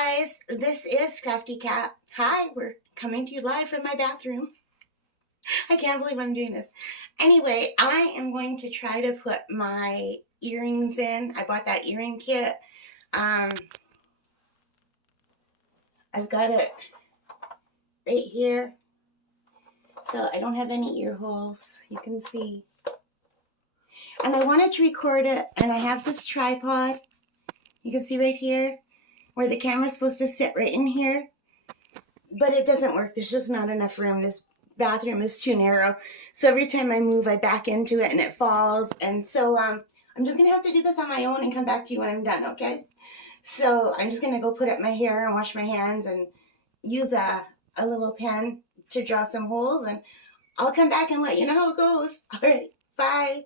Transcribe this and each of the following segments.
guys, this is Crafty Cat. Hi, we're coming to you live from my bathroom. I can't believe I'm doing this. Anyway, I am going to try to put my earrings in. I bought that earring kit. I've got it right here. So I don't have any ear holes, you can see. And I wanted to record it, and I have this tripod. You can see right here where the camera's supposed to sit right in here. But it doesn't work. There's just not enough room. This bathroom is too narrow. So every time I move, I back into it and it falls. And so I'm just going to have to do this on my own and come back to you when I'm done, okay? So I'm just going to go put up my hair and wash my hands and use a little pen to draw some holes. And I'll come back and let you know how it goes. All right, bye.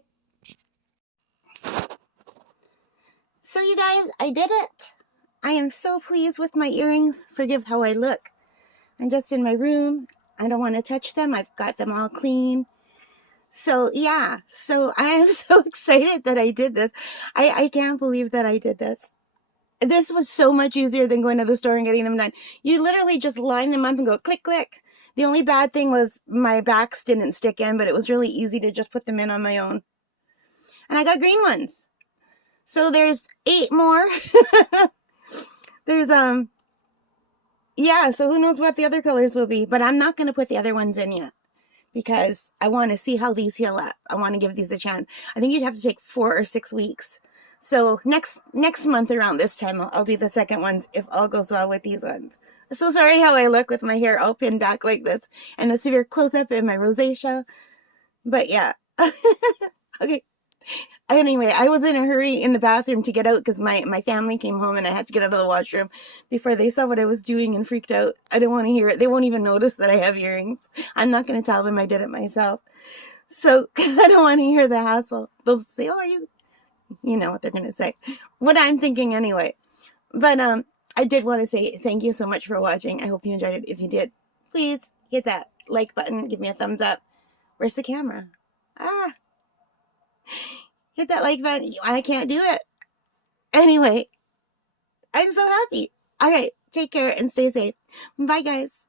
So you guys, I did it. I am so pleased with my earrings. Forgive how I look. I'm just in my room. I don't want to touch them. I've got them all clean. So yeah, so I am so excited that I did this. I can't believe that I did this. This was so much easier than going to the store and getting them done. You literally just line them up and go click, click. The only bad thing was my backs didn't stick in, but it was really easy to just put them in on my own. And I got green ones. So there's 8 more. There's, yeah, so who knows what the other colors will be. But I'm not going to put the other ones in yet because I want to see how these heal up. I want to give these a chance. I think you'd have to take 4 or 6 weeks. So next month around this time, I'll do the second ones if all goes well with these ones. So sorry how I look with my hair all pinned back like this and the severe close-up in my rosacea. But yeah. Okay. Anyway, I was in a hurry in the bathroom to get out because my family came home and I had to get out of the washroom before they saw what I was doing and freaked out. I don't want to hear it. They won't even notice that I have earrings. I'm not going to tell them I did it myself. So I don't want to hear the hassle. They'll say, oh, are you? You know what they're going to say. What I'm thinking anyway. But I did want to say thank you so much for watching. I hope you enjoyed it. If you did, please hit that like button. Give me a thumbs up. Where's the camera? Hit that like button. I can't do it. Anyway, I'm so happy. All right, take care and stay safe. Bye, guys.